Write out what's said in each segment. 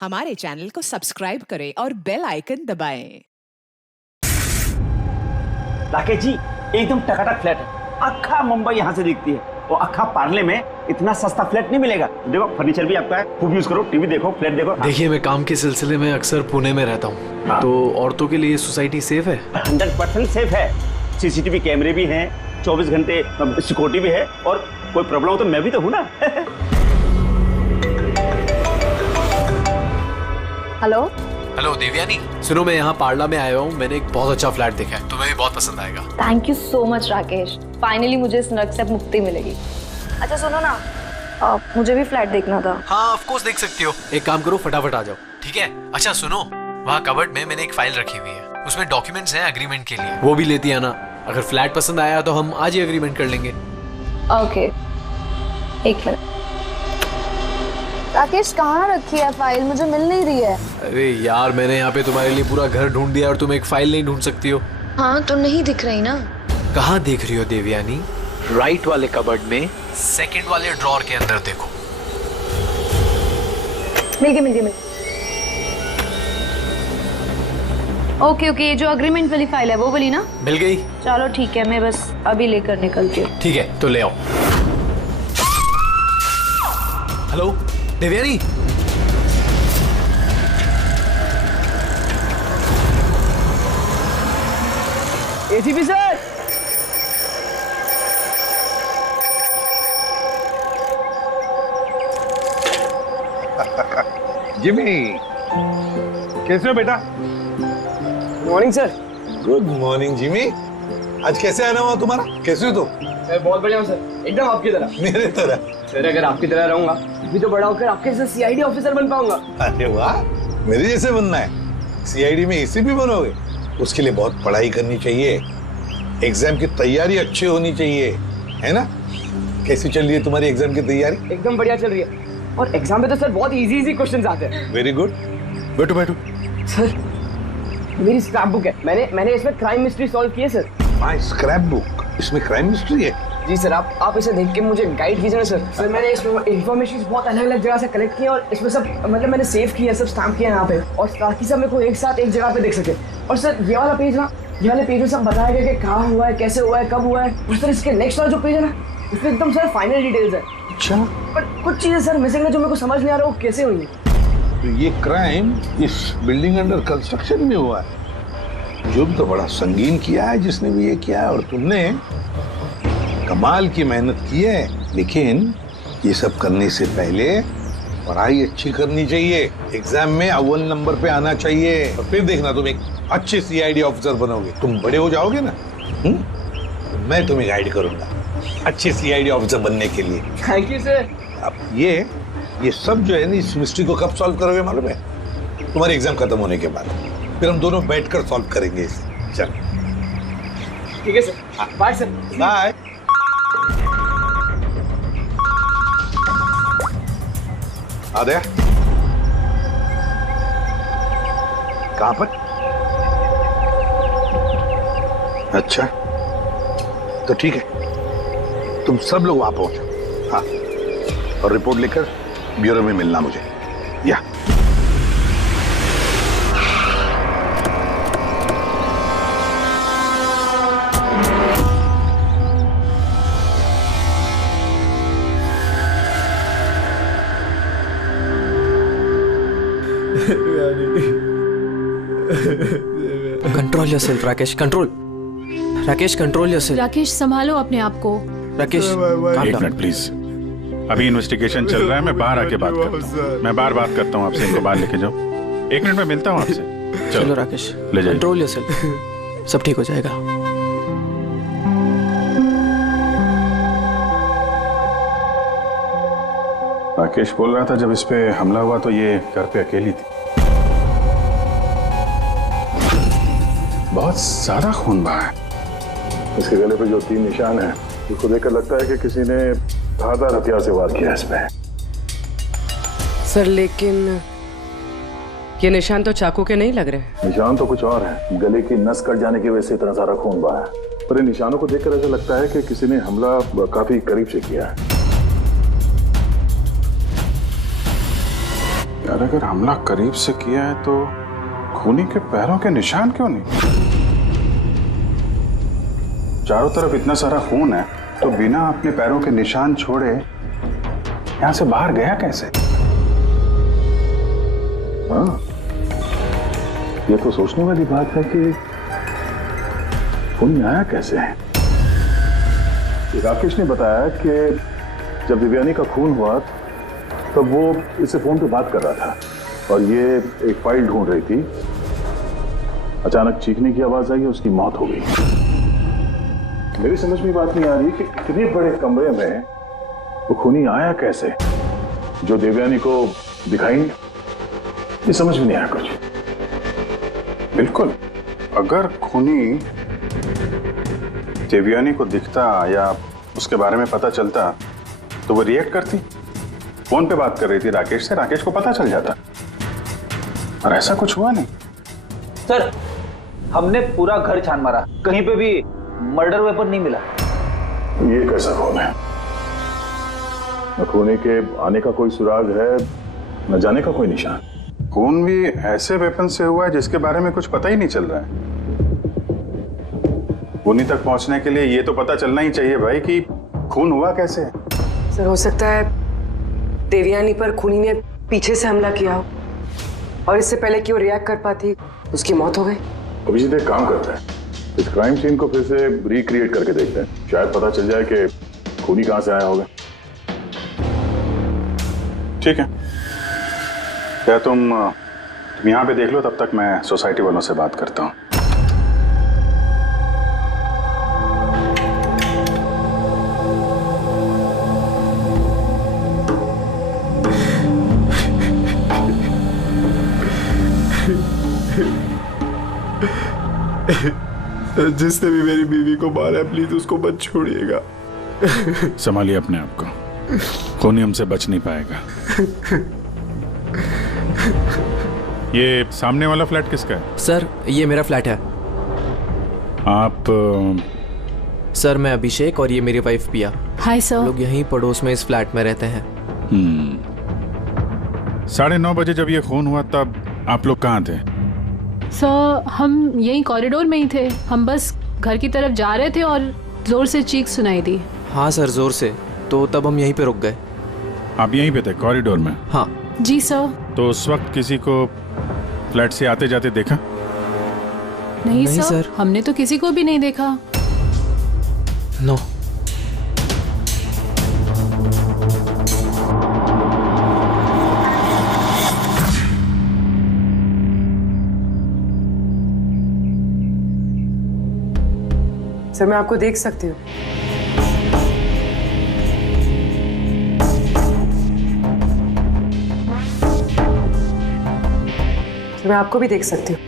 हमारे चैनल को सब्सक्राइब करें और बेल आइकन दबाएं। राकेश जी एकदम टकाटक फ्लैट है। अक्खा मुंबई यहाँ से दिखती है और अक्खा पार्ले में इतना सस्ता फ्लैट नहीं मिलेगा। देखो फर्नीचर भी आपका है, खूब यूज करो, टीवी देखो, फ्लैट देखो। देखिए मैं काम के सिलसिले में अक्सर पुणे में रहता हूँ, तो औरतों के लिए सोसाइटी सेफ है? 100% सेफ है। सीसीटीवी कैमरे भी हैं, 24 घंटे सिक्योरिटी भी है, और कोई प्रॉब्लम हो तो मैं भी तो हूँ ना। हेलो हेलो देवयानी, सुनो मैं यहाँ पार्ला में आया हूँ। मैंने एक बहुत अच्छा फ्लैट देखा है, तुम्हें भी बहुत पसंद आएगा। Thank you so much Rakesh, finally मुझे इस नर्क से मुक्ति मिलेगी। अच्छा सुनो ना, मुझे भी फ्लैट देखना था। हाँ ऑफ कोर्स देख सकती हो। एक काम करो, फटाफट आ जाओ, ठीक है? अच्छा सुनो, वहाँ कबर्ड में मैंने एक फाइल रखी हुई है, उसमें डॉक्यूमेंट्स हैं एग्रीमेंट के लिए, वो भी लेती आना। अगर फ्लैट पसंद आया तो हम आज ही एग्रीमेंट कर लेंगे। ओके एक मिनट। राकेश कहाँ रखी है फाइल, मुझे मिल नहीं रही है। अरे यार मैंने यहाँ पे तुम्हारे लिए पूरा घर ढूंढ दिया और तुम एक फाइल नहीं ढूंढ सकती हो? हाँ तो नहीं दिख रही ना। कहाँ देख रही हो देवयानी? राइट वाले कबर्ड में सेकंड वाले ड्रॉर के अंदर देखो। मिल गई। ओके ये जो अग्रीमेंट वाली फाइल है वो वाली ना? मिल गई? चलो ठीक है, मैं बस अभी लेकर निकलती हूँ। ठीक है तो ले आओ। Hello Devyani, ACP sir, Jimmy कैसे हो बेटा? Morning sir. Good morning Jimmy. आज कैसे आना हुआ तुम्हारा? कैसे हो तुम? मैं बहुत बढ़िया हूँ सर, एकदम आपकी तरह। मेरे तरह? सर अगर आपकी तरह रहूंगा भी तो बड़ा होकर आपके जैसे सीआईडी ऑफिसर बन पाऊंगा। अरे वाह, मेरे जैसे बनना है? सीआईडी में एसीपी बनोगे? उसके लिए बहुत पढ़ाई करनी चाहिए, एग्जाम की तैयारी अच्छी होनी चाहिए, है ना? कैसी चल रही है तुम्हारी एग्जाम की तैयारी? एकदम बढ़िया चल रही है, और एग्जाम में तो सर बहुत इजी क्वेश्चंस आते हैं। वेरी गुड, बैठो बैठो। सर मेरी स्क्रैप बुक है, मैंने इसमें क्राइम मिस्ट्री सॉल्व की है सर। माय स्क्रैप बुक, इसमें क्राइम मिस्ट्री है? जी सर, आप इसे देख के मुझे गाइड कीजिए ना सर। सर मैंने इसमें इन्फॉर्मेशन बहुत अलग अलग जगह से कलेक्ट की है, और इसमें सब मतलब मैंने सेव किया है, सब स्टैम्प किया है यहाँ पे, और ताकि सब मेरे को एक साथ एक जगह पे देख सके। और सर ये वाला पेज में सब बताया गया कि कहाँ हुआ है, कैसे हुआ है, कब हुआ है। और सर इसके नेक्स्ट वाला जो पेज है ना, इसमें एकदम सर फाइनल डिटेल्स है। अच्छा, पर कुछ चीजें सर मिसिंग है जो मेरे को समझ नहीं आ रहा वो कैसे हुई। तो ये क्राइम इस बिल्डिंग अंडर कंस्ट्रक्शन में हुआ है। जुर्म तो बड़ा संगीन किया है जिसने भी ये किया है, और तुमने कमाल की मेहनत की है। लेकिन ये सब करने से पहले पढ़ाई अच्छी करनी चाहिए, एग्जाम में अव्वल नंबर पे आना चाहिए, और फिर देखना तुम एक अच्छे सीआईडी ऑफिसर बनोगे। तुम बड़े हो जाओगे ना, मैं तुम्हें गाइड करूंगा अच्छे सीआईडी ऑफिसर बनने के लिए। Thank you sir. अब ये सब जो है ना, इस मिस्ट्री को कब सॉल्व करोगे मालूम है? तुम्हारी एग्जाम खत्म होने के बाद, फिर हम दोनों बैठकर सॉल्व करेंगे इसे। चल ठीक है sir, bye sir. Bye. Adya कहाँ पर? अच्छा तो ठीक है, तुम सब लोग वहां पहुंचो। हाँ, और रिपोर्ट लेकर ब्यूरो में मिलना मुझे। या control yourself Rakesh, Rakesh control yourself. Rakesh संभालो अपने आप को। राकेश एक मिनट प्लीज, अभी इन्वेस्टिगेशन चल रहा है, मैं बाहर आके बात करता हूँ। मैं बाहर बात करता हूँ आपसे, इनको बाहर लेके जाओ। एक मिनट में मिलता हूँ आपसे। चलो राकेश, ले जाइए। कंट्रोल योरसेल्फ, सब ठीक हो जाएगा। राकेश बोल रहा था जब इस पे हमला हुआ तो ये घर पे अकेली थी। बहुत ज्यादा खून बहा है। इसके गले पे जो 3 निशान हैं, उसको देखकर लगता है कि किसी ने धारदार हथियार से वार किया इसमें। सर लेकिन ये निशान तो चाकू के नहीं लग रहे। निशान तो कुछ और है, गले की नस कट जाने की वजह से इतना सारा खून बहा है। पर इन निशानों को देखकर ऐसा लगता है कि किसी ने हमला काफी करीब से किया है। यार अगर हमला करीब से किया है तो खूनी के पैरों के निशान क्यों नहीं? चारों तरफ इतना सारा खून है तो बिना अपने पैरों के निशान छोड़े यहां से बाहर गया कैसे? हाँ, ये तो सोचने वाली बात है कि खून आया कैसे है। राकेश ने बताया कि जब दिव्यानी का खून हुआ तब वो इससे फोन पे बात कर रहा था और ये एक फाइल ढूंढ रही थी। अचानक चीखने की आवाज आई, उसकी मौत हो गई। मेरी समझ में बात नहीं आ रही कि इतने बड़े कमरे में वो खूनी आया कैसे जो देवयानी को दिखाई नहीं। ये समझ में नहीं आया कुछ। बिल्कुल, अगर खूनी देवयानी को दिखता या उसके बारे में पता चलता तो वो रिएक्ट करती। फोन पे बात कर रही थी राकेश से, राकेश को पता चल जाता, और ऐसा कुछ हुआ नहीं। सर, हमने पूरा घर छान मारा, कहीं पे भी मर्डर वेपन नहीं मिला। ये कैसा खून है? न खूनी के आने का कोई सुराग है, न जाने का कोई निशान। खून भी ऐसे वेपन से हुआ है जिसके बारे में कुछ पता ही नहीं चल रहा है। खूनी तक पहुंचने के लिए ये तो पता चलना ही चाहिए भाई कि खून हुआ कैसे। सर, हो सकता है देवयानी पर खूनी ने पीछे से हमला किया हो और इससे पहले कि वो रिएक्ट कर पाती उसकी मौत हो गई। अभिजीत एक काम करता है, इस क्राइम सीन को फिर से रिक्रिएट करके देखते हैं, शायद पता चल जाए कि खूनी कहां से आया होगा। ठीक है, क्या तुम यहाँ पे देख लो, तब तक मैं सोसाइटी वालों से बात करता हूँ। जिसने भी मेरी बीवी को मारा है प्लीज उसको मत छोड़िएगा। संभालिए अपने आप को, खूनी हमसे बच नहीं पाएगा। ये सामने वाला फ्लैट किसका है? सर, ये मेरा फ्लैट है। आप सर, मैं अभिषेक और ये मेरी वाइफ पिया। Hi sir. लोग यहीं पड़ोस में इस फ्लैट में रहते हैं। 9:30 बजे जब ये खून हुआ तब आप लोग कहाँ थे? सर, हम यहीं कॉरिडोर में ही थे। हम बस घर की तरफ जा रहे थे और जोर से चीख सुनाई दी। हाँ सर, जोर से। तो तब हम यहीं पे रुक गए। आप यहीं पे थे कॉरिडोर में? हाँ जी सर। तो उस वक्त किसी को फ्लैट से आते जाते देखा? नहीं सर, हमने तो किसी को भी नहीं देखा। नो। सर, मैं आपको देख सकती हूँ। मैं आपको भी देख सकती हूँ।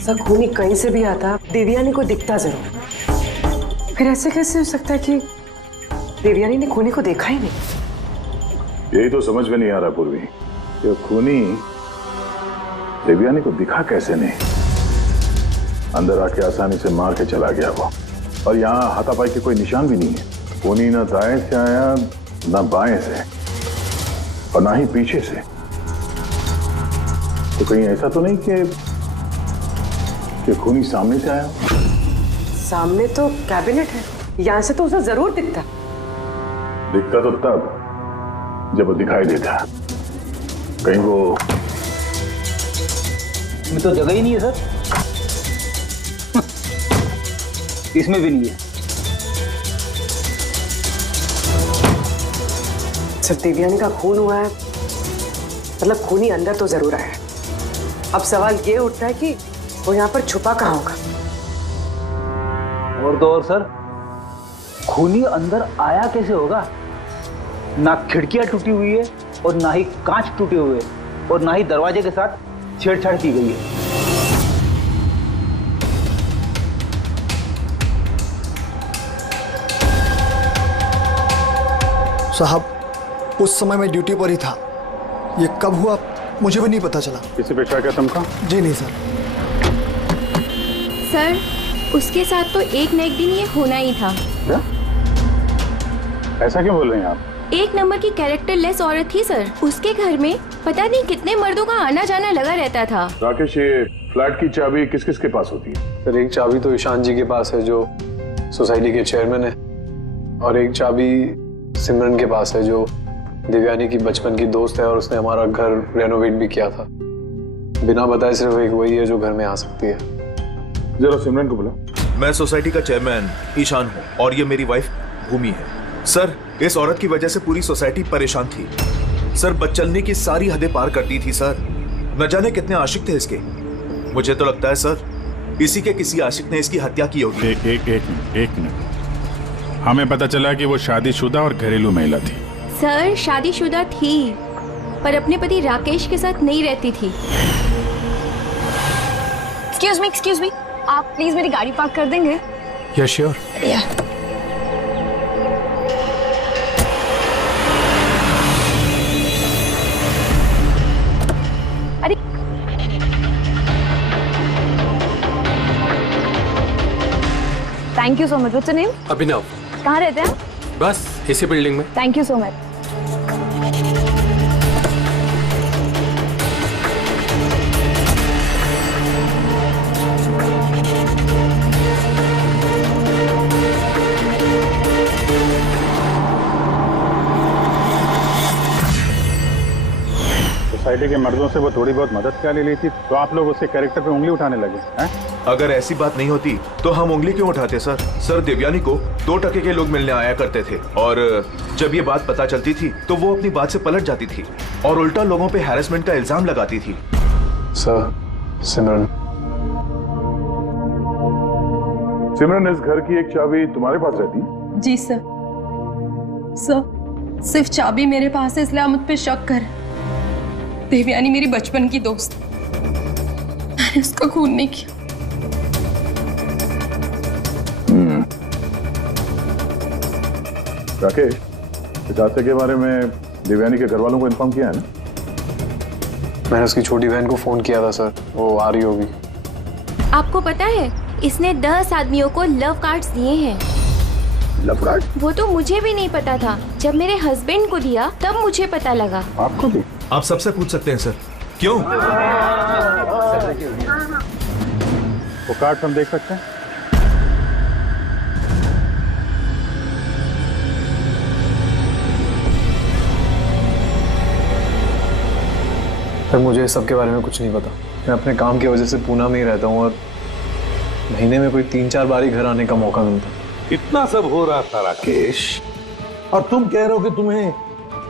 सर, खूनी कहीं से भी आता देवयानी को दिखता जरूर। फिर ऐसे कैसे हो सकता है कि देवयानी ने खूनी को देखा ही नहीं? यही तो समझ में नहीं आ रहा पूर्वी, कि खूनी देवयानी को दिखा कैसे नहीं। अंदर आके आसानी से मार के चला गया वो, और यहाँ हाथापाई के कोई निशान भी नहीं है। खूनी ना दाएं से आया ना बाएं से और ना ही पीछे से। तो कहीं ऐसा तो नहीं कि खूनी सामने से आया? सामने तो कैबिनेट है, यहाँ से तो उसे जरूर दिखता। दिखता तो तब जब वो दिखाई देता। कहीं वो इसमें तो जगह ही नहीं है सर। इसमें भी नहीं है। सर, देवयानी का खून हुआ है, मतलब खूनी अंदर तो जरूर आया है। अब सवाल ये उठता है कि वो यहाँ पर छुपा कहाँ होगा। और तो और सर, खूनी अंदर आया कैसे होगा? ना खिड़कियां टूटी हुई है और ना ही कांच टूटे हुए और ना ही दरवाजे के साथ छेड़छाड़ की गई है। साहब, उस समय मैं ड्यूटी पर ही था। ये कब हुआ मुझे भी नहीं पता चला। किसी पे शक है तुमको? जी नहीं सर। सर, उसके साथ तो एक न एक दिन ये होना ही था। क्या? ऐसा क्यों बोल रहे हैं आप? एक नंबर की कैरेक्टरलेस औरत थी सर। उसके घर में पता नहीं कितने मर्दों का आना जाना लगा रहता था। राकेश, ये फ्लैट की चाबी किस किस के पास होती है? सर एक चाबी तो ईशान जी के पास है जो सोसाइटी के चेयरमैन है, और एक चाबी सिमरन के पास है जो देवयानी की बचपन की दोस्त है और उसने हमारा घर रेनोवेट भी किया था। बिना बताए सिर्फ एक वही है जो घर में आ सकती है। जरा सिमरन को बुला। मैं सोसाइटी का चेयरमैन ईशान हूँ और ये मेरी वाइफ भूमि है। सर, इस औरत की वजह से पूरी सोसाइटी परेशान थी। सर, बदचलनी की सारी हदें पार करती थी सर। न जाने कितने आशिक थे इसके। मुझे तो लगता है सर, इसी के किसी आशिक ने इसकी हत्या की होगी। एक मिनट। हमें पता चला कि वो शादीशुदा और घरेलू महिला थी। सर शादीशुदा थी पर अपने पति राकेश के साथ नहीं रहती थी। एक्सक्यूज मी, आप प्लीज मेरी गाड़ी पार्क कर देंगे? या श्योर। अरे thank you so much. What's your name? Abhinav. कहाँ रहते हैं? बस इसी बिल्डिंग में। Thank you so much. Society के मर्दों से वो थोड़ी बहुत मदद क्या ले ली थी, तो आप लोग उसके कैरेक्टर पे उंगली उठाने लगे हैं? अगर ऐसी बात नहीं होती तो हम उंगली क्यों उठाते सर? सर, देवयानी को 2 टके के लोग मिलने आया करते थे और जब ये बात पता चलती थी तो वो अपनी बात से पलट जाती थी और उल्टा लोगों पे हैरेसमेंट का इल्जाम लगाती थी। सर, सिमरन इस घर की एक चाबी तुम्हारे पास रहती है? जी सर। सिर्फ चाबी मेरे पास है इसलिए आप मुझ पे शक कर। देवयानी मेरी बचपन की दोस्त, मैंने उसका खून नहीं किया। राकेश, इस हादसे के बारे में देवयानी के घर वालों को इन्फॉर्म किया है ना? मैंने उसकी छोटी बहन को फोन किया था सर, वो आ रही होगी। आपको पता है इसने 10 आदमियों को लव कार्ड्स दिए हैं। Love card? वो तो मुझे भी नहीं पता था, जब मेरे हस्बैंड को दिया तब मुझे पता लगा। आपको भी? आप सबसे पूछ सकते हैं सर। क्यों? वो कार्ड हम देख सकते हैं? सर मुझे इस सब के बारे में कुछ नहीं पता। मैं अपने काम की वजह से पूना में ही रहता हूँ और महीने में कोई 3-4 बार ही घर आने का मौका मिलता। इतना सब हो रहा था राकेश, और तुम कह रहे हो कि तुम्हें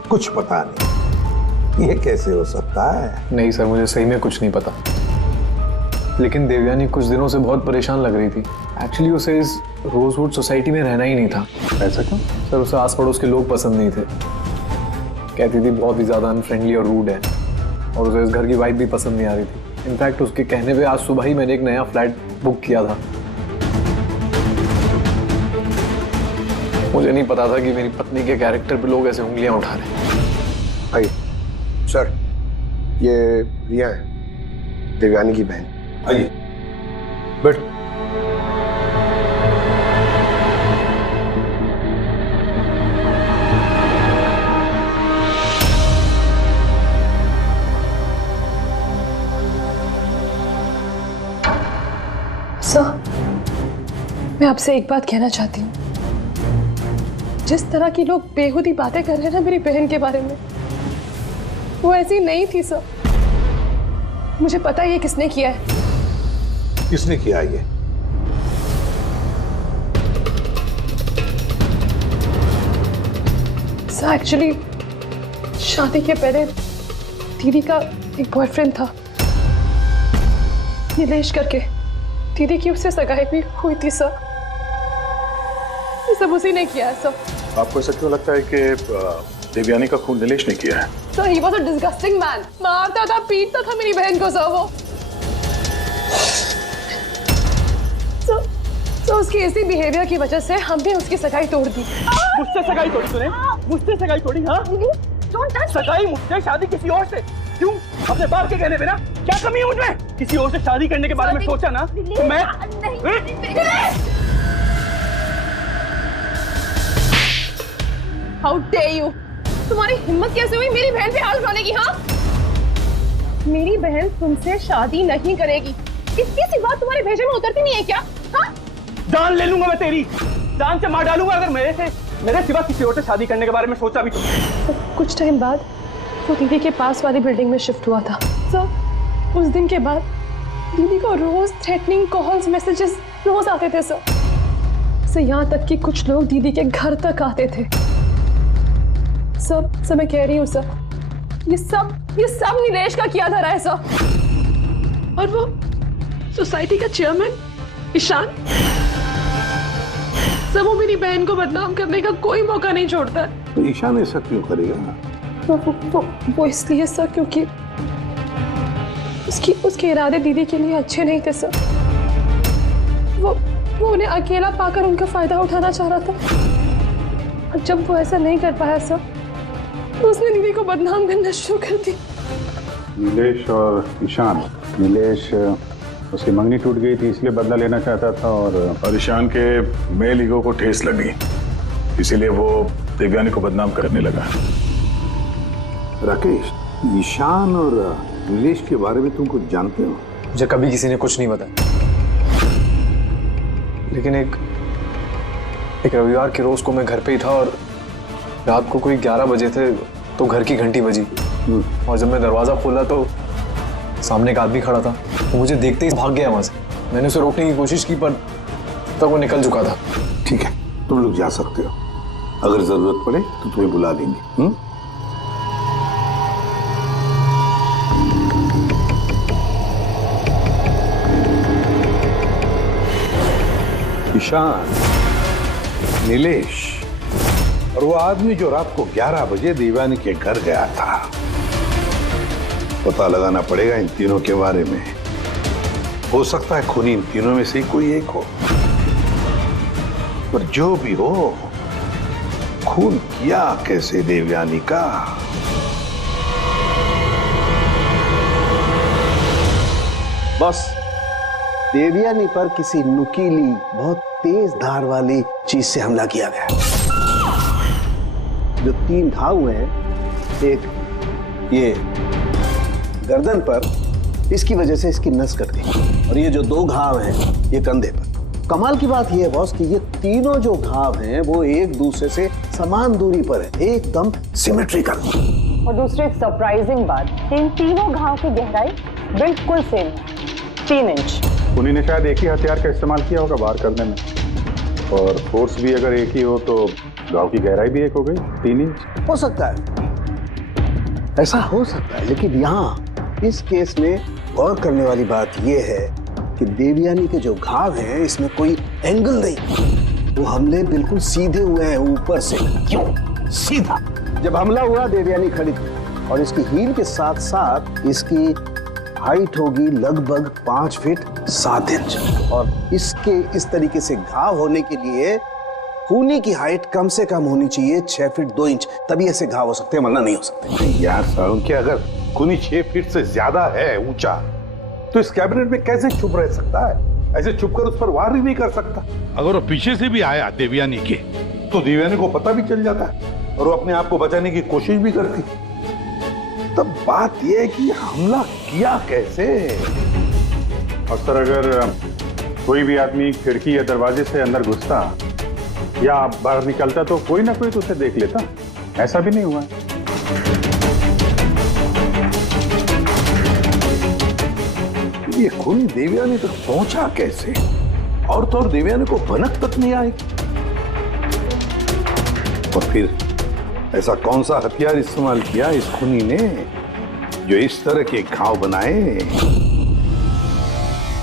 कुछ पता नहीं। ये कैसे हो सकता है? नहीं सर, मुझे सही में कुछ नहीं पता। लेकिन देवयानी कुछ दिनों से बहुत परेशान लग रही थी। एक्चुअली उसे इस रोजवुड सोसाइटी में रहना ही नहीं था। ऐसा क्यों? सर उसे आस पड़ोस के लोग पसंद नहीं थे। कहती थी बहुत ही ज़्यादा अनफ्रेंडली और रूड है, और उसे इस घर की वाइब भी पसंद नहीं आ रही थी। इनफैक्ट उसके कहने पे आज सुबह ही मैंने एक नया फ्लैट बुक किया था। मुझे नहीं पता था कि मेरी पत्नी के कैरेक्टर पे लोग ऐसे उंगलियां उठा रहे हैं। आइए सर, ये रिया है, देवयानी की बहन। आइए बट सर, मैं आपसे एक बात कहना चाहती हूँ। जिस तरह की लोग बेहुदी बातें कर रहे हैं ना मेरी बहन के बारे में, वो ऐसी नहीं थी सर। मुझे पता है ये किसने किया है। किसने किया ये? सर एक्चुअली शादी के पहले दीदी का एक बॉयफ्रेंड था, नीलेश करके। दीदी की उससे सगाई भी हुई थी सर। ये सब उसी ने किया है सर। आपको ऐसा क्यों लगता है कि देवयानी का खून नीलेश ने किया है? Sir he was a disgusting man. मारता था, पीटता था मेरी बहन को सर। वो सर उसकी इसी बिहेवियर की वजह से हमने उसकी सगाई तोड़ दी। मुझसे सगाई तोड़ी तूने? मुझसे सगाई तोड़ी? हाँ, सगाई मुझसे, शादी किसी और से। क्यों? अपने बाप के कहने पे ना? क्या कमी है मुझमें? किसी और से शादी करने के बारे में सोचा ना तो मैं हाउ डेयर यू! तुम्हारी हिम्मत कैसे हुई मेरी बहन पे हाथ उठाने की? हाँ, मेरी बहन तुमसे शादी नहीं करेगी। इतनी सी बात तुम्हारे भेजे में उतरती नहीं है क्या? हाँ, जान ले लूंगा मैं तेरी, जान से मार डालूंगा अगर मेरे सिवा किसी और से शादी करने के बारे में सोचा भी तो कुछ टाइम बाद वो दीदी के पास वाली बिल्डिंग में शिफ्ट हुआ था। सर, उस दिन के बाद दीदी को रोज थ्रेटनिंग कॉल्स, मैसेजेस रोज आते थे सर। यहाँ तक कि कुछ लोग दीदी के घर तक आते थे। सर मैं कह रही हूँ सर, ये सब नीलेश का किया धरा है सर। और वो सोसाइटी का चेयरमैन ईशान सर, वो मेरी बहन को बदनाम करने का कोई मौका नहीं छोड़ता है। तो ईशान ऐसा क्यों करेगा? वो इसलिए सर क्योंकि उसके इरादे दीदी के लिए अच्छे नहीं थे सर। वो उन्हें अकेला पाकर उनका फायदा उठाना चाह रहा था। और जब वो ऐसा नहीं कर पाया सर, तो उसने दीदी को बदनाम करना शुरू कर दी। नीलेश और ईशान, नीलेश उसकी मंगनी टूट गई थी इसलिए बदला लेना चाहता था, और ईशान के मेल ईगो को ठेस लगी, इसीलिए वो देवयानी को बदनाम करने लगा। राकेश, ईशान और नीलेश के बारे में तुम कुछ जानते हो? मुझे कभी किसी ने कुछ नहीं बताया, लेकिन एक रविवार के रोज को मैं घर पे ही था और रात को कोई 11 बजे थे तो घर की घंटी बजी, और जब मैं दरवाजा खोला तो सामने एक आदमी खड़ा था। वो मुझे देखते ही भाग गया वहां से। मैंने उसे रोकने की कोशिश की पर तब वो निकल चुका था। ठीक है, तुम लोग जा सकते हो, अगर जरूरत पड़े तो तुम्हें बुला देंगे। ईशान, नीलेश और वो आदमी जो रात को 11 बजे देवयानी के घर गया था, पता लगाना पड़ेगा इन तीनों के बारे में। हो सकता है खूनी इन तीनों में से कोई एक हो, पर जो भी हो, खून किया कैसे देवयानी का? बस देवयानी पर किसी नुकीली, बहुत तेज धार वाली चीज से हमला किया गया। जो 3 घाव हुए हैं, एक ये गर्दन पर, इसकी वजह से इसकी नस कट गई, और ये जो 2 घाव हैं ये कंधे पर। कमाल की बात ये है बॉस कि ये तीनों जो घाव हैं वो एक दूसरे से समान दूरी पर है, एकदम सिमेट्रिकल। और दूसरी एक सरप्राइजिंग बात कि इन तीनों घाव की गहराई बिल्कुल सेम है, 3 इंच। उन्हीं ने शायद एक ही हथियार का इस्तेमाल किया होगा वार करने में, और फोर्स भी अगर एक ही हो तो घाव की गहराई भी एक हो गई, 3 इंच। हो सकता है, ऐसा हो सकता है, लेकिन यहाँ इस केस में गौर करने वाली बात यह है कि देवयानी के जो घाव हैं इसमें कोई एंगल नहीं, वो हमले बिल्कुल सीधे हुए हैं ऊपर से। क्यों सीधा? जब हमला हुआ देवयानी खड़ी थी, और इसकी हील के साथ साथ इसकी हाइट होगी लगभग 5 फीट 7 इंच, और इसके इस तरीके से घाव होने के लिए खूनी की हाइट कम से कम होनी चाहिए 6 फीट 2 इंच, तभी ऐसे घाव हो सकते हैं, वरना नहीं हो सकते। यार सारुण, क्या अगर खूनी 6 फीट से ज्यादा है ऊंचा, तो इस कैबिनेट में कैसे चुप रह सकता है? ऐसे चुप कर उस पर वार ही नहीं कर सकता। अगर वो पीछे से भी आया देवयानी के, तो देवयानी को पता भी चल जाता और वो अपने आप को बचाने की कोशिश भी करती। तब बात यह है कि हमला किया कैसे? और सर, अगर कोई भी आदमी खिड़की या दरवाजे से अंदर घुसता या बाहर निकलता तो कोई ना कोई तो उसे देख लेता, ऐसा भी नहीं हुआ। ये खूनी देवयानी तक पहुंचा कैसे? और तो और देवयानी को भनक तक नहीं आई। और फिर ऐसा कौन सा हथियार इस्तेमाल किया इस खूनी ने जो इस तरह के घाव बनाए?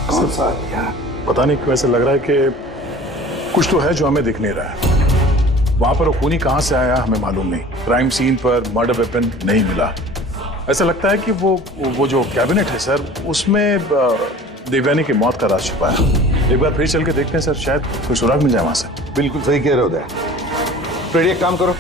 कौन सा हथियार? पता नहीं क्यों ऐसा लग रहा है कि कुछ तो है जो हमें दिख नहीं रहा है। वहां पर वो खूनी कहां से आया हमें मालूम नहीं। क्राइम सीन पर मर्डर वेपन नहीं मिला। ऐसा लगता है कि वो जो कैबिनेट है सर, उसमें देवयानी की मौत का राज छुपा है। एक बार फिर चल के देखते हैं सर, शायद कोई सुराग मिल जाए वहां से। बिल्कुल सही कह रहे हो उदय। फिर एक काम करो,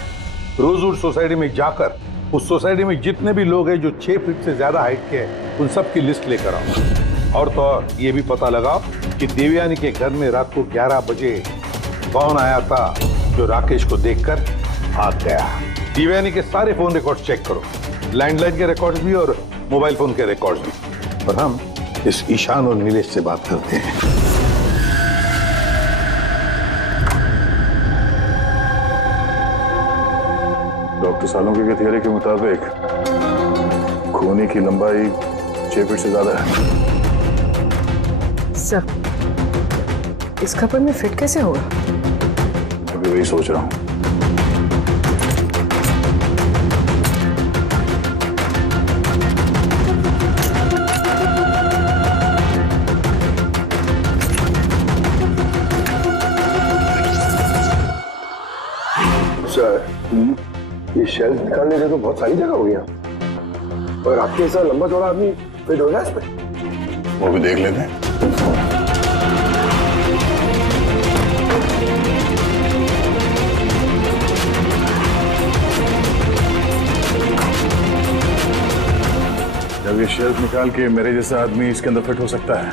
रोजवुड सोसाइटी में जाकर उस सोसाइटी में जितने भी लोग हैं जो 6 फीट से ज्यादा हाइट के हैं, उन सब की लिस्ट लेकर आओ। और तो और ये भी पता लगाओ कि देवयानी के घर में रात को 11 बजे कौन आया था जो राकेश को देखकर भाग गया। देवयानी के सारे फोन रिकॉर्ड चेक करो, लैंडलाइन के रिकॉर्ड भी और मोबाइल फोन के रिकॉर्ड भी। और हम इस ईशान और नीलेश से बात करते हैं। डॉक्टर सालों के थियरी के मुताबिक खूनी की लंबाई 6 फीट से ज्यादा है। सर, इस कपड़े में फिट कैसे होगा? अभी वही सोच रहा हूँ। सर, ये शेल्फ निकालने से तो बहुत सारी जगह हो गया, और आपके ऐसा लंबा चौड़ा आदमी फिट हो गया इस पे। वो भी देख लेते हैं। जब ये शेल्फ निकाल के मेरे जैसा आदमी इसके अंदर फिट हो सकता है,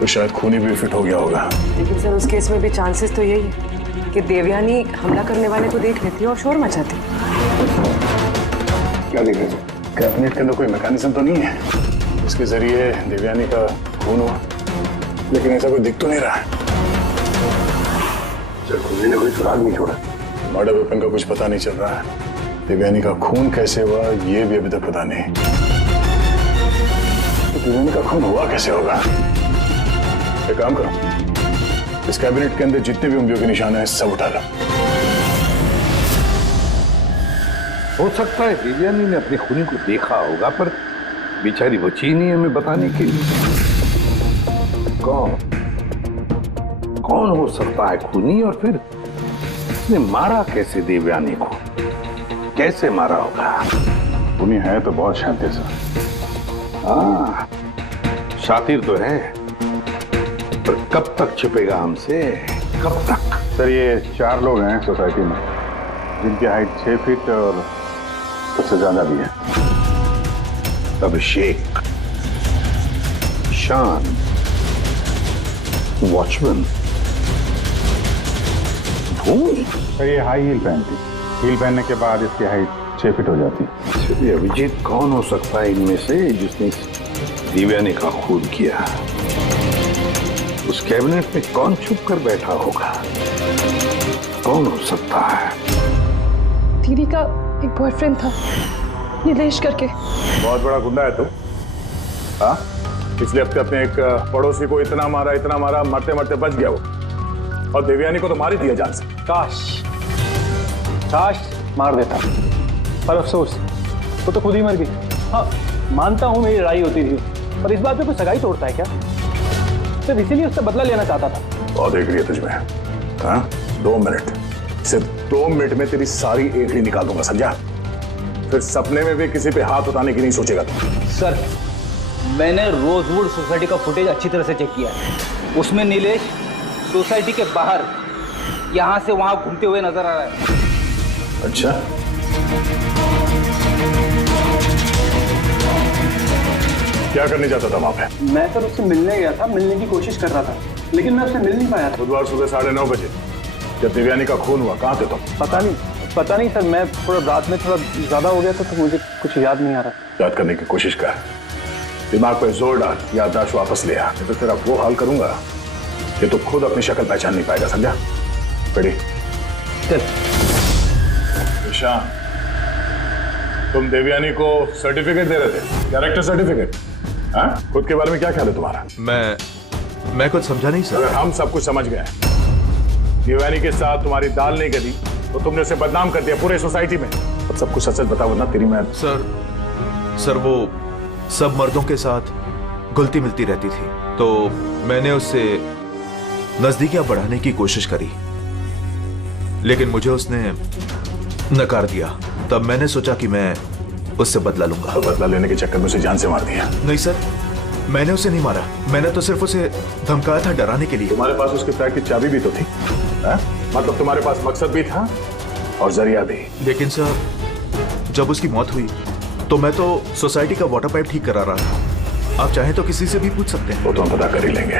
तो शायद खूनी भी फिट हो गया होगा। लेकिन सर, उस केस में भी चांसेस तो यही है कि देवयानी हमला करने वाले को देख लेती और शोर मचाती। क्या देख रहे थे? कैबिनेट के अंदर कोई मैकेनिज्म तो नहीं है इसके जरिए देवयानी का खून हुआ, लेकिन ऐसा कोई दिख तो नहीं रहा है। सर, खूनी ने कोई सुराग नहीं छोड़ा। मर्डर वेपन का कुछ पता नहीं चल रहा है। देवयानी का खून कैसे हुआ ये भी अभी तक पता नहीं। तो देवयानी का खून हुआ कैसे होगा? एक काम करो, इस कैबिनेट के अंदर जितने भी उंगलियों के निशान हैं सब उठा लो। हो सकता है देवयानी ने अपने खूनी को देखा होगा, पर बेचारी बची नहीं हमें बताने के लिए। कौन हो सकता है खूनी, और फिर उसने मारा कैसे देवयानी को? कैसे मारा होगा? खूनी है तो बहुत शातिर सर। हाँ, शातिर तो है, पर कब तक छिपेगा हमसे? कब तक? सर, ये 4 लोग हैं सोसाइटी में जिनकी हाइट 6 फीट और उससे ज्यादा भी है। अभिषेक, ईशान, वॉचमैन, भूमि। सर, ये हाई हील पहनती, हील पहनने के बाद इसकी हाइट 6 फीट हो जाती। अभिजीत कौन हो सकता है इनमें से जिसने देवयानी का खून किया? उस कैबिनेट में कौन छुप कर बैठा होगा? कौन हो सकता है? दीदी का एक बॉयफ्रेंड था, नीलेश करके। बहुत बड़ा गुंडा है तू। हाँ, पिछले हफ्ते अपने एक पड़ोसी को इतना मारा, मरते मरते बच गया वो, और देवयानी को तो मार ही दिया जान से। काश मार देता, पर अफसोस वो तो खुद ही मर गई। हाँ, मानता हूँ मेरी लड़ाई होती थी, पर इस बात पे कोई सगाई तोड़ता है क्या? सिर्फ इसीलिए उससे बदला लेना चाहता था। बहुत देख रही है तुझमें। हाँ, 2 मिनट, सिर्फ 2 मिनट में तेरी सारी एंट्री निकाल दूंगा, समझा? फिर सपने में भी किसी पे हाथ उठाने की नहीं सोचेगा तू। सर, मैंने रोजवुड सोसाइटी का फुटेज अच्छी तरह से चेक किया है। उसमें नीलेश सोसाइटी के बाहर यहाँ से वहाँ घूमते हुए नजर आ रहा है। अच्छा, क्या करने जाता था वहां पे? मैं सर उससे मिलने गया था, मिलने की कोशिश कर रहा था, लेकिन मैं उससे मिल नहीं पाया था। बुधवार सुबह 9:30 बजे जब देवयानी का खून हुआ, कहाँ थे तुम? पता नहीं सर, मैं थोड़ा रात में थोड़ा ज्यादा हो गया था, तो मुझे कुछ याद नहीं आ रहा। याद करने की कोशिश कर, दिमाग पे जोर डाल, याददाश्त वापस ले आ, नहीं तो तेरा वो हाल करूंगा कि तू खुद अपनी शक्ल पहचान नहीं पाएगा, समझा? बेटी चल। ईशान, तुम देवयानी को सर्टिफिकेट दे रहे थे, कैरेक्टर सर्टिफिकेट। हाँ, खुद के बारे में क्या ख्याल है तुम्हारा? मैं कुछ समझा नहीं सर। अगर हम सब कुछ समझ गए, देवयानी के साथ तुम्हारी दाल नहीं गली तो तुमने उसे बदनाम कर दिया पूरे सोसाइटी में। अब सब कुछ सच सच बताओ ना, तेरी मैं। सर वो सब मर्दों के साथ घुलती मिलती रहती थी, तो मैंने उससे नजदीकियां बढ़ाने की कोशिश करी, लेकिन मुझे उसने नकार दिया। तब मैंने सोचा कि मैं उससे बदला लूंगा। बदला लेने के चक्कर में उसे जान से मार दिया? नहीं सर, मैंने उसे नहीं मारा, मैंने तो सिर्फ उसे धमकाया था डराने के लिए। तुम्हारे पास उसके फ्लैट की चाबी भी तो थी, है? मतलब तुम्हारे पास मकसद भी था और जरिया भी। लेकिन सर, जब उसकी मौत हुई तो मैं तो सोसाइटी का वाटर पाइप ठीक करा रहा था। आप चाहें तो किसी से भी पूछ सकते हैं। वो तो हम पता कर ही लेंगे।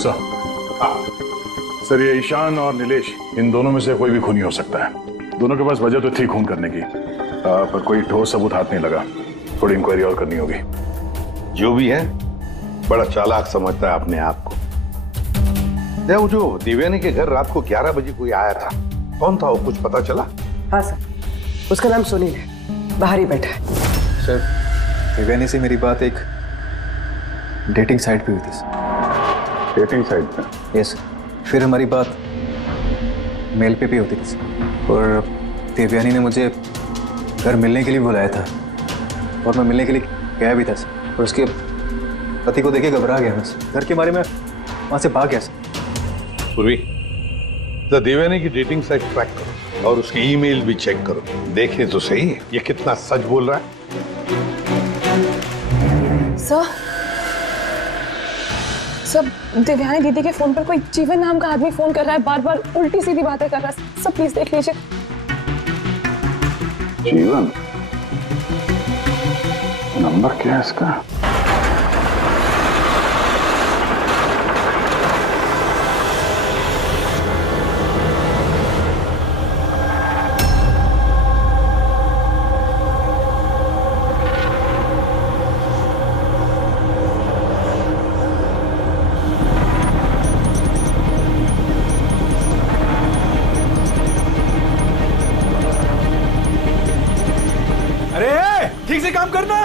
सर ये ईशान और नीलेश, इन दोनों में से कोई भी खूनी हो सकता है। दोनों के पास वजह तो थी खून करने की, पर कोई ठोस सबूत हाथ नहीं लगा। थोड़ी इंक्वायरी और करनी होगी। जो भी है बड़ा चालाक समझता है अपने आप को। वो जो देवयानी के घर रात को 11 बजे कोई आया था, कौन था वो, कुछ पता चला? हाँ सर, उसका नाम सुनील है, बाहर ही बैठा है। सर देवयानी से मेरी बात एक डेटिंग साइट पे हुई थी सर। डेटिंग साइट पे? यस। फिर हमारी बात मेल पे भी होती थी सर। और देवयानी ने मुझे घर मिलने के लिए बुलाया था और मैं मिलने के लिए गया भी था सर। और उसके पति को देखे घबरा गया मैं सर। घर के बारे में वहाँ से भाग गया सर। पूर्वी, देवयानी की डेटिंग साइट ट्रैक करो और उसकी ईमेल भी चेक करो। देखे तो सही ये कितना सच बोल रहा है। सर देवयानी दीदी के फोन पर कोई जीवन नाम का आदमी फोन कर रहा है, बार बार उल्टी सीधी बातें कर रहा है। सब प्लीज देख लीजिए। जीवन? नंबर क्या है इसका? ठीक से काम करना।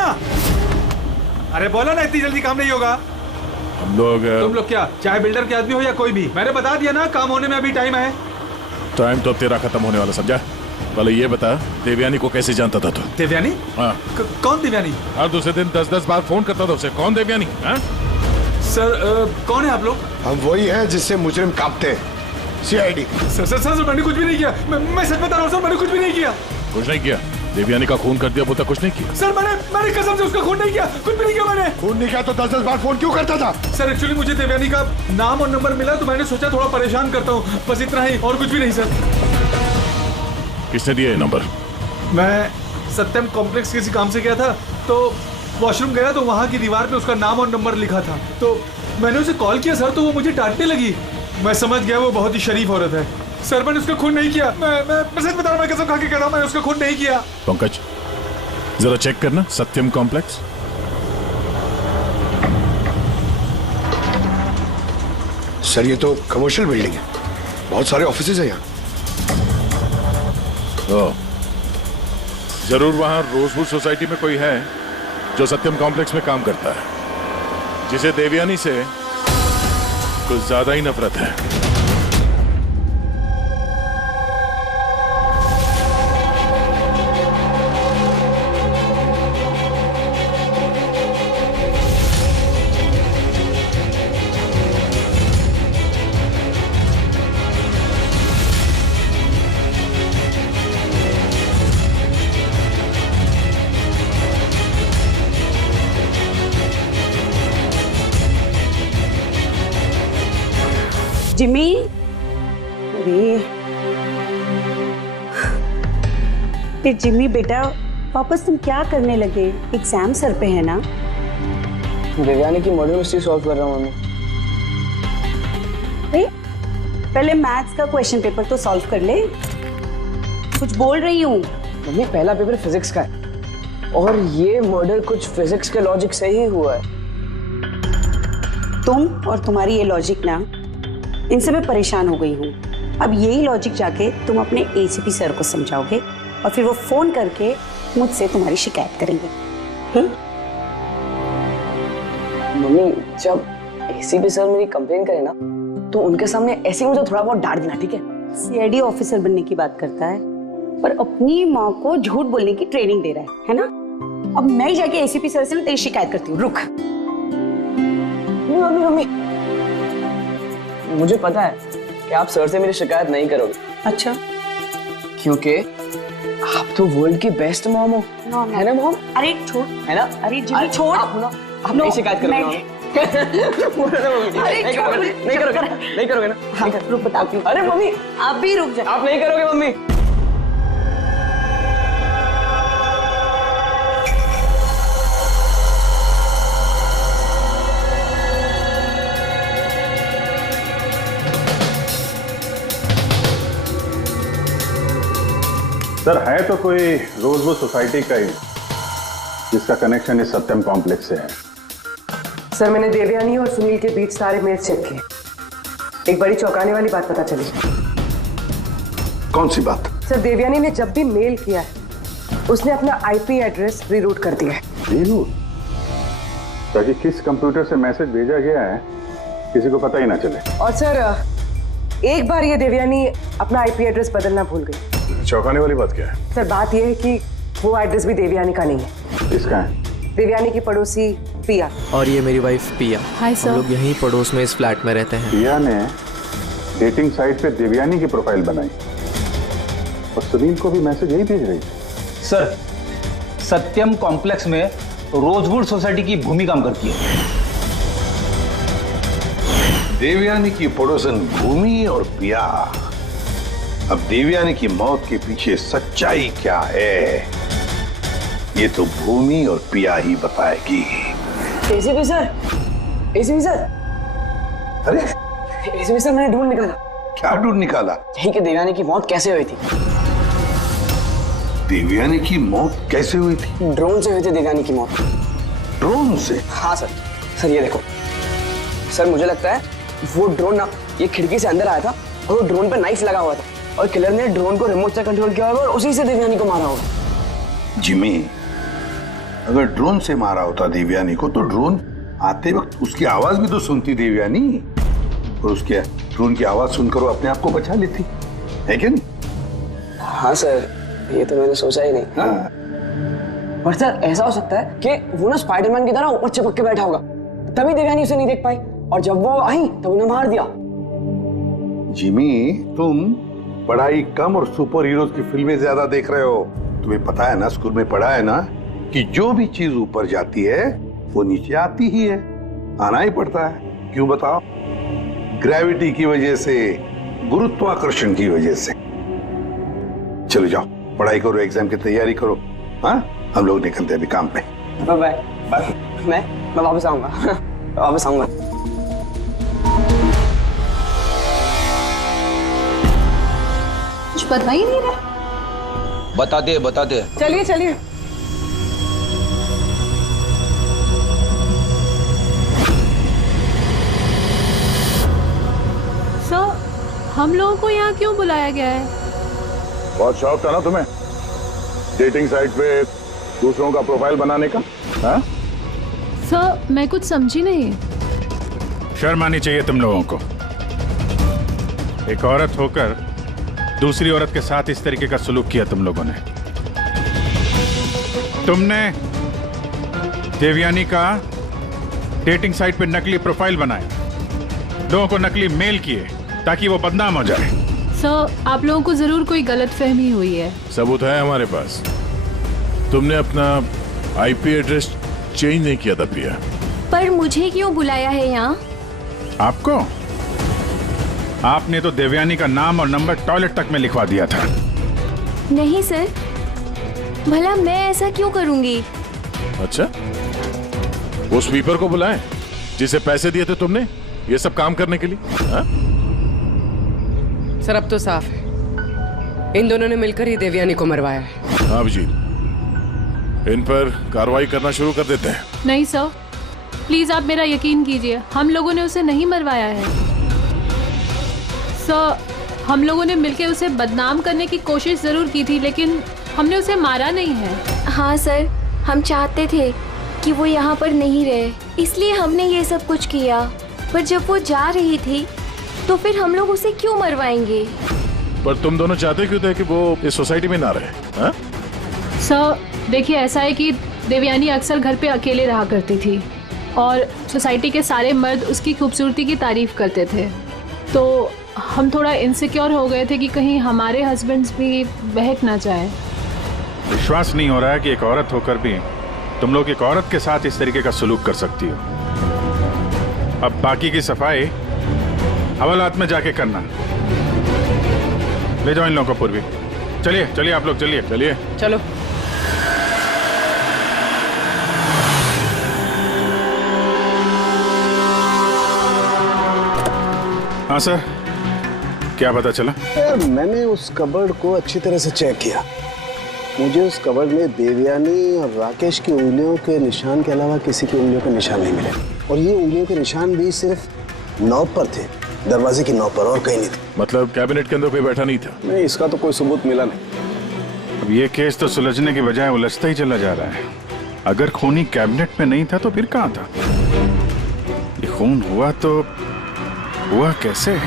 अरे बोला ना इतनी जल्दी काम नहीं होगा। हम लोग तुम लोग क्या चाहे बिल्डर के आदमी हो या कोई भी, मैंने बता दिया ना काम होने में अभी टाइम है। टाइम तो अब तेरा खत्म होने वाला, समझा? पहले ये बता, देवयानी को कैसे जानता था तू? देवयानी? हाँ। कौन देवयानी? हर दूसरे दिन 10-10 बार फोन करता था उसे। कौन देवयानी? सर कौन है आप लोग? हम वही हैं जिससे मुजरिम कांपते हैं। CID। सर मैंने कुछ भी नहीं किया। मैं सच बता रहा हूँ सर, मैंने कुछ भी नहीं किया। कुछ नहीं किया? देवयानी का खून कर दिया, वो तक कुछ नहीं किया? सर मैंने कसम से उसका खून नहीं किया, कुछ भी नहीं किया मैंने। खून नहीं किया तो 10-10 बार फोन क्यों करता था? सर एक्चुअली मुझे देवयानी का नाम और नंबर मिला तो मैंने सोचा थोड़ा परेशान करता हूँ, बस इतना ही और कुछ भी नहीं सर। किसने दिया ये नंबर? मैं सत्यम कॉम्प्लेक्स किसी काम से गया था तो वॉशरूम गया तो वहाँ की दीवार पे उसका नाम और नंबर लिखा था, तो मैंने उसे कॉल किया सर, तो वो मुझे डांटने लगी। मैं समझ गया वो बहुत ही शरीफ औरत है। सर मैंने उसका खून नहीं किया। मैं सच बता रहा हूँ, मैं कसम खा के कह रहा हूँ, मैंने उसका खून नहीं किया। पंकज जरा चेक करना सत्यम कॉम्प्लेक्स। सर ये तो कमर्शियल बिल्डिंग है, बहुत सारे ऑफिसेज हैं यहाँ। जरूर वहां रोजवुड सोसाइटी में कोई है जो सत्यम कॉम्प्लेक्स में काम करता है, जिसे देवयानी से कुछ ज्यादा ही नफरत है। जिमी, अरे जिमी बेटा, वापस तुम क्या करने लगे? एग्जाम सर पे है ना? देवयानी की मर्डर मिस्ट्री सॉल्व कर रहा हूँ मम्मी। पहले मैथ्स का क्वेश्चन पेपर तो सॉल्व कर ले। कुछ बोल रही हूँ मम्मी, पहला पेपर फिजिक्स का है और ये मर्डर कुछ फिजिक्स के लॉजिक से ही हुआ है। तुम और तुम्हारी ये लॉजिक ना, इनसे मैं परेशान हो गई हूँ। अब यही लॉजिक जाके तुम अपने ACP सर को समझाओगे और फिर वो फोन करके मुझसे तुम्हारी शिकायत करेंगे। मम्मी, जब ACP सर मेरी कंप्लेन करे ना तो उनके सामने ऐसे ही मुझे थोड़ा बहुत डांट देना, ठीक है? CID ऑफिसर बनने की बात करता है पर अपनी माँ को झूठ बोलने की ट्रेनिंग दे रहा है ना? अब मैं ही जाके ACP सर से तेरी शिकायत करती हूँ। रुक। मम्मी मम्मी, मुझे पता है कि आप सर से मेरी शिकायत नहीं करोगे। अच्छा? क्योंकि आप तो वर्ल्ड की बेस्ट मॉम हो, है ना मॉम? अरे छोड़, है ना? अरे जिमी छोड़। आप नहीं शिकायत करोगे? नहीं करोगे ना? हाँ, रुक बताती हूँ। अरे मम्मी, आप भी रुक जाओ। आप नहीं करोगे मम्मी? सर है तो कोई रोजवुड सोसाइटी का ही जिसका कनेक्शन इस सत्यम कॉम्प्लेक्स से है। सर मैंने देवयानी और सुनील के बीच सारे मेल्स चेक किए। एक बड़ी चौंकाने वाली बात पता चली। कौन सी बात? सर देवयानी ने जब भी मेल किया है उसने अपना आईपी एड्रेस रीरूट कर दिया है। रीरूट? ताकि किस कंप्यूटर से मैसेज भेजा गया है किसी को पता ही ना चले। और सर एक बार ये देवयानी अपना आईपी एड्रेस बदलना भूल गई। चौंकाने वाली बात क्या है? सर बात यह है कि वो एड्रेस भी देवयानी का नहीं है। किसका है? देवयानी की पड़ोसी पिया। और ये मेरी वाइफ पिया। Hi sir. हम लोग यहीं पड़ोस में इस फ्लैट में रहते हैं। पिया ने डेटिंग साइट पे देवयानी की प्रोफाइल बनाई और सुनील को भी मैसेज यही भेज रही थी। सर सत्यम कॉम्प्लेक्स में रोजवुड सोसाइटी की भूमि काम करती है। देवयानी की पड़ोसन भूमि और पिया। अब देवयानी की मौत के पीछे सच्चाई क्या है ये तो भूमि और पिया ही बताएगी। एसीपी सर, एसीपी सर, अरे एसीपी सर मैंने ढूंढ निकाला। क्या ढूंढ निकाला? यही कि देवयानी की मौत कैसे हुई थी। देवयानी की मौत कैसे हुई थी? ड्रोन से हुई थी देवयानी की मौत। ड्रोन से? हाँ सर। सर ये देखो सर, मुझे लगता है वो ड्रोन ना ये खिड़की से अंदर आया था और वो ड्रोन पे नाइफ लगा हुआ था और किलर ने ड्रोन को रिमोट से कंट्रोल किया होगा और उसी से देवयानी को मारा होगा। जिमी, अगर ड्रोन से मारा होता देवयानी को तो ड्रोन आते वक्त उसकी आवाज भी तो सुनती देवयानी और उसके ड्रोन की आवाज सुनकर वो अपने आप को बचा लेती है क्या नहीं? हाँ सर, ये तो मैंने सोचा ही नहीं। हाँ। पर सर ऐसा हो सकता है कि वो ना स्पाइडरमैन की तरह ऊपर चिपक के बैठा होगा, तभी देवयानी उसे नहीं देख पाई और जब वो आई तब उन्हें मार दिया। जिमी, तुम पढ़ाई कम और सुपर हीरोज की फिल्में ज्यादा देख रहे हो। तुम्हें पता है ना, स्कूल में पढ़ा है ना कि जो भी चीज ऊपर जाती है वो नीचे आती ही है, आना ही पड़ता है। क्यों बताओ? ग्रेविटी की वजह से, गुरुत्वाकर्षण की वजह से। चलो जाओ पढ़ाई करो, एग्जाम की तैयारी करो। हाँ, हम लोग निकलते हैं अभी काम पे। Bye bye. मैं वापस आऊंगा। वापस आऊंगा। कुछ बता ही नहीं रहा। बता दे। चलिए चलिए। सर हम लोगों को यहाँ क्यों बुलाया गया है? बहुत शौक था ना तुम्हें डेटिंग साइट पे दूसरों का प्रोफाइल बनाने का? हाँ? सर मैं कुछ समझी नहीं। शर्म आनी चाहिए तुम लोगों को। एक औरत होकर दूसरी औरत के साथ इस तरीके का सलूक किया तुम लोगों ने। तुमने देवयानी का डेटिंग साइट पे नकली प्रोफाइल बनाया, लोगों को नकली मेल किए ताकि वो बदनाम हो जाए। सर आप लोगों को जरूर कोई गलतफहमी हुई है। सबूत है हमारे पास। तुमने अपना आईपी एड्रेस चेंज नहीं किया था पिया। पर मुझे क्यों बुलाया है यहाँ? आपको? आपने तो देवयानी का नाम और नंबर टॉयलेट तक में लिखवा दिया था। नहीं सर, भला मैं ऐसा क्यों करूंगी? अच्छा, वो स्वीपर को बुलाएं जिसे पैसे दिए थे तुमने ये सब काम करने के लिए? हा? सर अब तो साफ है, इन दोनों ने मिलकर ही देवयानी को मरवाया है। हाँ अभिजीत, इन पर कार्रवाई करना शुरू कर देते हैं। नहीं सर, प्लीज आप मेरा यकीन कीजिए, हम लोगों ने उसे नहीं मरवाया है। सर हम लोगों ने मिलकर उसे बदनाम करने की कोशिश जरूर की थी, लेकिन हमने उसे मारा नहीं है। हाँ सर, हम चाहते थे कि वो यहाँ पर नहीं रहे, इसलिए हमने ये सब कुछ किया। पर जब वो जा रही थी तो फिर हम लोग उसे क्यों मरवाएंगे? पर तुम दोनों चाहते क्यों थे कि वो इस सोसाइटी में ना रहे? हा? सर देखिए, ऐसा है कि देवयानी अक्सर घर पे अकेले रहा करती थी और सोसाइटी के सारे मर्द उसकी खूबसूरती की तारीफ करते थे, तो हम थोड़ा इनसिक्योर हो गए थे कि कहीं हमारे हस्बैंड्स भी बहक ना जाए। विश्वास नहीं हो रहा है कि एक औरत होकर भी तुम लोग एक औरत के साथ इस तरीके का सलूक कर सकती हो। अब बाकी की सफाई हवालात में जाके करना। ले जाओ इन लोगों को पूर्वी। चलिए चलिए आप लोग, चलिए चलिए चलो। हाँ सर, क्या पता चला? यार मैंने उस कबर्ड को अच्छी तरह से चेक किया, मुझे उस कवर्ड में देवयानी और राकेश की उंगलियों के निशान के अलावा किसी की उंगलियों के निशान नहीं मिले। और ये उंगलियों के निशान भी सिर्फ नॉब पर थे, दरवाजे की नॉब पर, और कहीं नहीं थे। मतलब कैबिनेट के अंदर कोई बैठा नहीं था? नहीं, इसका तो कोई सबूत मिला नहीं। अब ये केस तो सुलझने की बजाय उलझता ही चला जा रहा है। अगर खूनी कैबिनेट में नहीं था तो फिर कहाँ था? ये खून हुआ तो हुआ कैसे?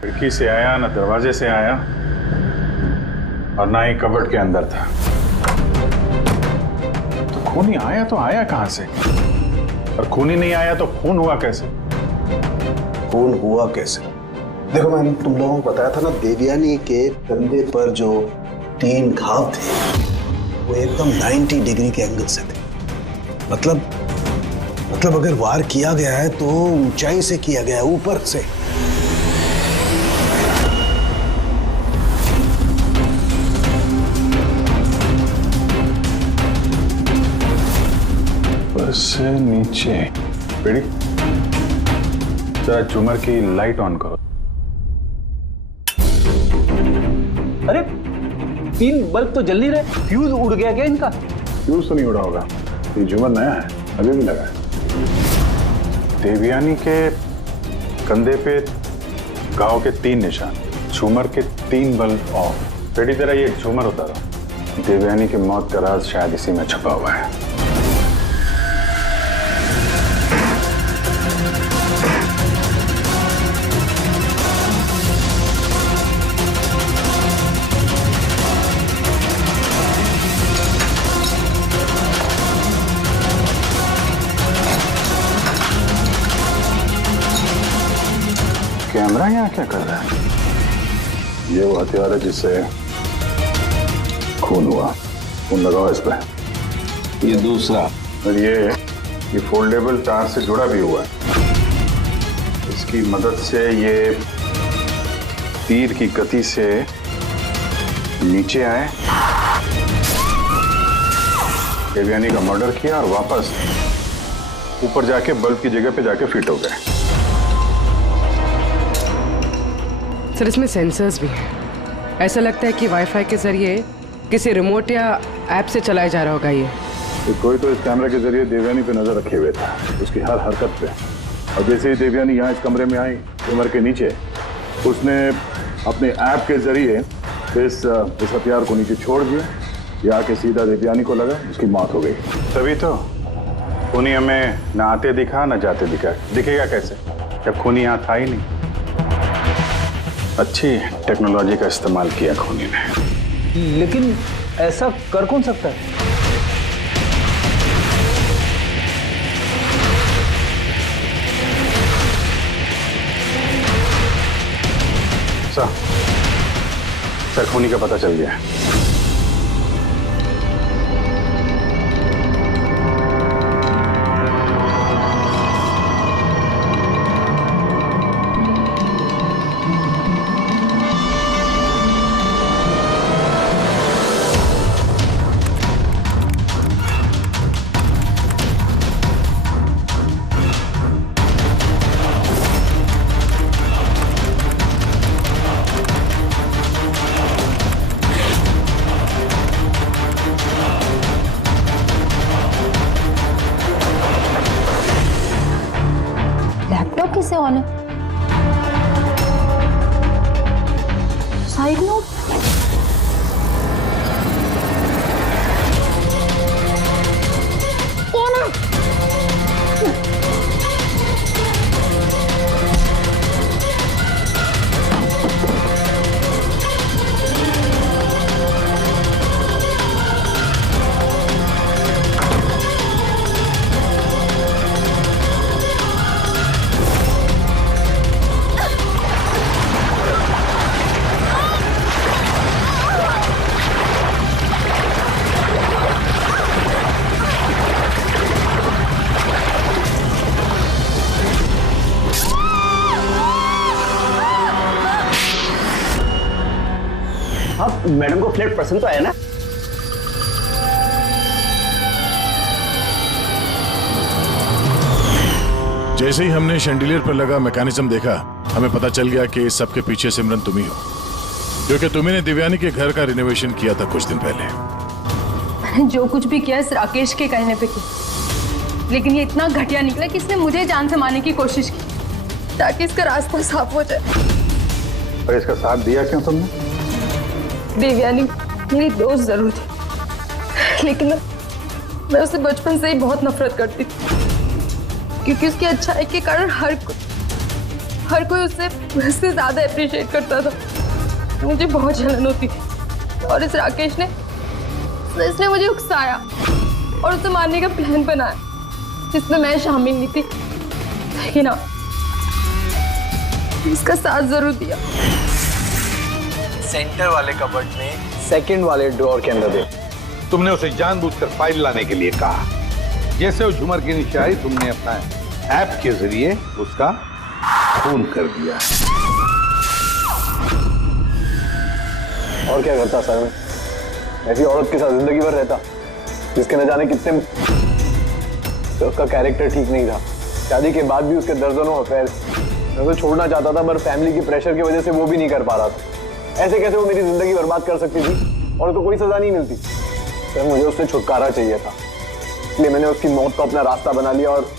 खिड़की से आया, ना दरवाजे से आया, और ना ही कबर्ड के अंदर था। तो खूनी आया तो आया कहां से? और खूनी नहीं आया तो खून हुआ कैसे? खून हुआ कैसे? देखो, मैंने तुम लोगों को बताया था ना, देवयानी के कंधे पर जो 3 घाव थे वो एकदम 90 डिग्री के एंगल से थे। मतलब अगर वार किया गया है तो ऊंचाई से किया गया है, ऊपर से। ऊपर से नीचे। बेटी, जरा झूमर की लाइट ऑन करो। अरे 3 बल्ब तो जल नहीं रहे, फ्यूज उड़ गया क्या इनका? फ्यूज तो नहीं उड़ा होगा, ये झूमर नया है, अभी भी लगा है। देवयानी के कंधे पे घाव के 3 निशान, झूमर के 3 बल्ब ऑफ। बेटी, जरा ये झूमर उतारो। देवयानी की मौत का राज शायद इसी में छुपा हुआ है। कैमरा यहाँ क्या कर रहा है? ये वो हथियार है जिससे खून हुआ। खून लगाओ इस पे। ये दूसरा, और ये फोल्डेबल तार से जुड़ा भी हुआ है। इसकी मदद से ये तीर की गति से नीचे आए, देवयानी का मर्डर किया और वापस ऊपर जाके बल्ब की जगह पे जाके फिट हो गए। सर, इसमें सेंसर्स भी हैं। ऐसा लगता है कि वाईफाई के जरिए किसी रिमोट या ऐप से चलाया जा रहा होगा ये। कोई तो इस कैमरा के जरिए देवयानी पे नजर रखे हुए था, उसकी हर हरकत पे। और जैसे ही देवयानी यहाँ इस कमरे में आई, कमर के नीचे, उसने अपने ऐप के जरिए इस हथियार को नीचे छोड़ दिया। ये आके सीधा देवयानी को लगा, उसकी मौत हो गई। तभी तो खूनी हमें न आते दिखा न जाते दिखा। दिखेगा कैसे जब खूनी यहाँ था ही नहीं? अच्छी टेक्नोलॉजी का इस्तेमाल किया खूनी ने। लेकिन ऐसा कर कौन सकता है? सर, खूनी का पता चल गया। कैसे ऑन है? Side note? कौन है? मैडम को फ्लैट पसंद तो आया ना? जैसे ही हमने शैंडिलियर पर लगा मैकेनिज्म देखा, हमें पता चल गया कि इस सब के पीछे सिमरन तुम ही हो। क्योंकि तुम्ही दिव्यानी के घर का रिनोवेशन किया था कुछ दिन पहले। मैंने जो कुछ भी किया इस राकेश के कहने पे किया, लेकिन ये इतना घटिया निकला कि इसने मुझे जान से मारने की कोशिश की ताकि इसका रास्ता साफ हो जाए। और इसका साथ दिया क्यों तुमने? देवयानी मेरी दोस्त जरूर थी, लेकिन मैं उससे बचपन से ही बहुत नफरत करती थी, क्योंकि उसकी अच्छाई के कारण हर कोई उससे ज्यादा अप्रिशिएट करता था। मुझे बहुत जलन होती थी और इस राकेश ने इसने मुझे उकसाया और उसे मारने का प्लान बनाया, जिसमें मैं शामिल नहीं थी, लेकिन हाँ, इसका साथ जरूर दिया। सेंटर वाले कबर्ड में सेकंड वाले ड्रॉर के अंदर दे। तुमने उसे जानबूझकर फाइल लाने के लिए कहा। जैसे वो झूमर के नीचे आई, तुमने अपना ऐप के जरिए उसका खून कर दिया। और क्या करता सर मैं? ऐसी औरत के साथ जिंदगी भर रहता जिसके न जाने कितने, तो उसका कैरेक्टर ठीक नहीं था। शादी के बाद भी उसके दर्जनों अफेयर। मैं उसे छोड़ना चाहता था, पर फैमिली की प्रेशर की वजह से वो भी नहीं कर पा रहा था। ऐसे कैसे वो मेरी जिंदगी बर्बाद कर सकती थी और उसको कोई सजा नहीं मिलती। सर मुझे उससे छुटकारा चाहिए था, इसलिए मैंने उसकी मौत को अपना रास्ता बना लिया और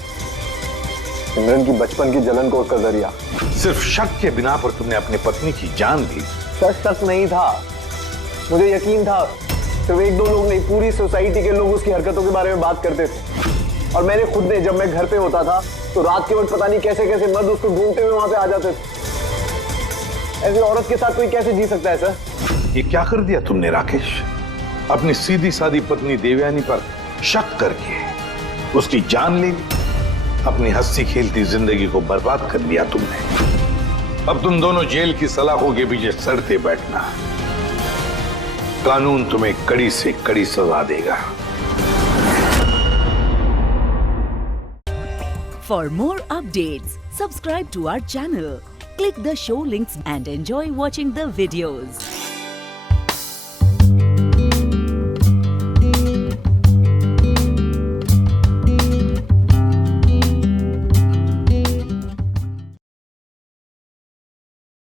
सिमरन की बचपन की जलन को उसका जरिया। सिर्फ शक के बिना पर तुमने अपनी पत्नी की जान ली। सर शक नहीं था, मुझे यकीन था। सिर्फ एक दो लोग नहीं, पूरी सोसाइटी के लोग उसकी हरकतों के बारे में बात करते थे। और मैंने खुद ने, जब मैं घर पे होता था तो रात के वक्त पता नहीं कैसे कैसे मर्द उसको ढूंढते हुए वहां पे आ जाते थे। ऐसी औरत के साथ कोई कैसे जी सकता है सर? ये क्या कर दिया तुमने राकेश? अपनी सीधी सादी पत्नी देवयानी पर शक करके उसकी जान ली, अपनी हंसी खेलती जिंदगी को बर्बाद कर लिया तुमने। अब तुम दोनों जेल की सलाखों के पीछे सड़ते बैठना। कानून तुम्हें कड़ी से कड़ी सजा देगा। For more updates, subscribe to our channel, click the show links and enjoy watching the videos.